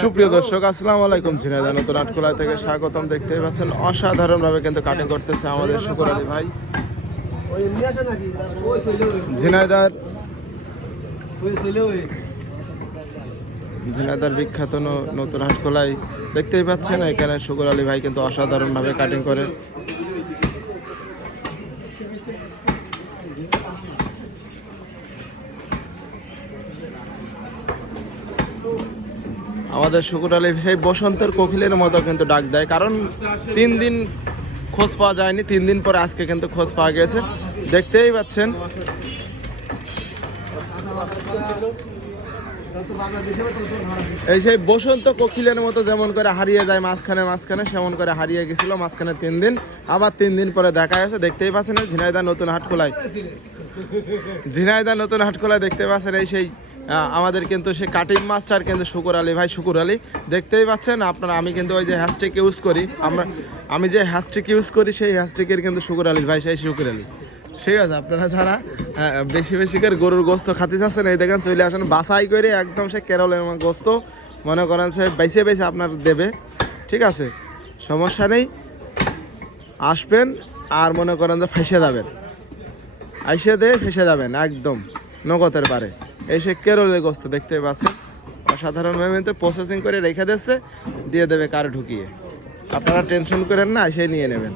সুপ্রিয় দর্শক, আসসালামু আলাইকুম। ঝিনাইদহ নতুন আটকোলা থেকে স্বাগতম। দেখতেই পাচ্ছেন অসাধারণ ভাবে কিন্তু কাটিং করতেছে আমাদের শুকুর আলী ভাই। ঝিনাইদহের বিখ্যাত নতুন আটকোলায় দেখতেই পাচ্ছেন এখানে শুকুর আলী ভাই কিন্তু অসাধারণ ভাবে কাটিং করে। আমাদের শুকুর আলী সেই বসন্তের কোকিলের মতো কিন্তু ডাক দেয়, কারণ 3 দিন খোঁজ পাওয়া যায়নি, 3 দিন পরে আজকে কিন্তু খোঁজ পাওয়া গেছে। দেখতেই পাচ্ছেন এই সেই বসন্ত কোকিলের মতো যেমন করে হারিয়ে যায় মাঝখানে মাঝখানে, সেমন করে হারিয়ে গেছিল মাঝখানে 3 দিন, আবার 3 দিন পরে দেখা গেছে। দেখতেই পাচ্ছেন ঝিনাইদহ নতুন হাটখোলায় দেখতে পাচ্ছেন এই সেই আমাদের কিন্তু সেই কাটিং মাস্টার কিন্তু শুকুর আলী ভাই। শুকুর আলী দেখতেই পাচ্ছেন আপনারা, আমি কিন্তু ওই যে হ্যাশট্যাগ ইউজ করি, আমি যে হ্যাশট্যাগ ইউজ করি সেই হ্যাশট্যাগের কিন্তু শুকুর আলী ভাই সেই শুকুর আলী। ঠিক আছে, আপনারা যারা বেশি বেশি করে গরুর গোস্ত খাতে চাচ্ছেন এই দেখেন চলে আসেন, বাছাই করে একদম সে কেরলের গোস্ত মনে করেন সে বেছে বেছে আপনার দেবে। ঠিক আছে, সমস্যা নেই, আসবেন আর মনে করেন যে ফেসে যাবেন, আইসে দিয়ে ফেসে যাবেন একদম নগদের পারে। এই সে কেরলের গোস্ত দেখতে পাচ্ছেন অসাধারণভাবে প্রসেসিং করে রেখে দিচ্ছে, দিয়ে দেবে কারে ঢুকিয়ে। আপনারা টেনশন করেন না, এসে নিয়ে নেবেন।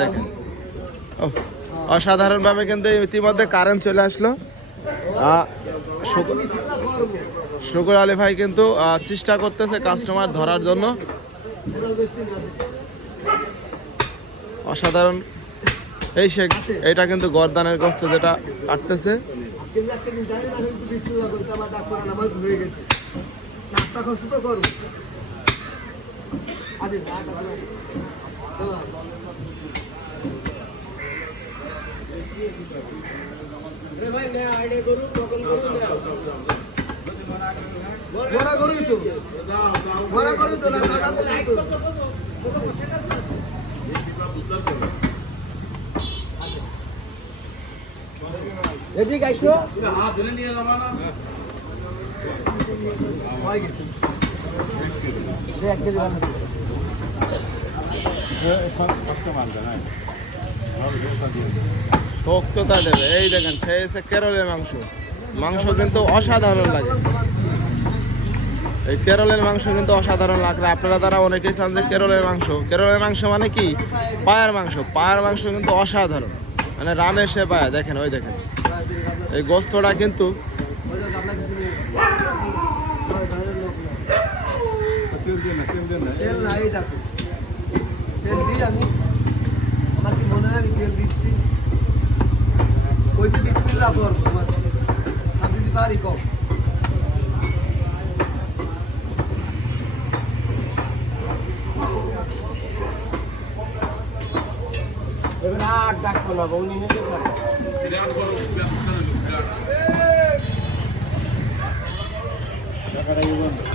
দেখেন অসাধারণভাবে কিন্তু ইতিমধ্যে কারেন্ট চলে আসলো। শুকুর আলী ভাই কিন্তু চেষ্টা করতেছে কাস্টমার ধরার জন্য। অসাধারণ এই সে এটা কিন্তু গর্দানের গোস্ত যেটা কাটতেছে। শক্ততা দেবে। এই দেখেন সে এসে কেরলের মাংস কিন্তু অসাধারণ লাগে। এই কেরলের মাংস কিন্তু অসাধারণ লাগলে আপনারা তারা অনেকেই চান যে কেরলের মাংস মানে কি পায়ের মাংস কিন্তু অসাধারণ, মানে রানের সে পায়া। দেখেন ওই দেখেন এই গোস্তটা কিন্তু ডাক্তার না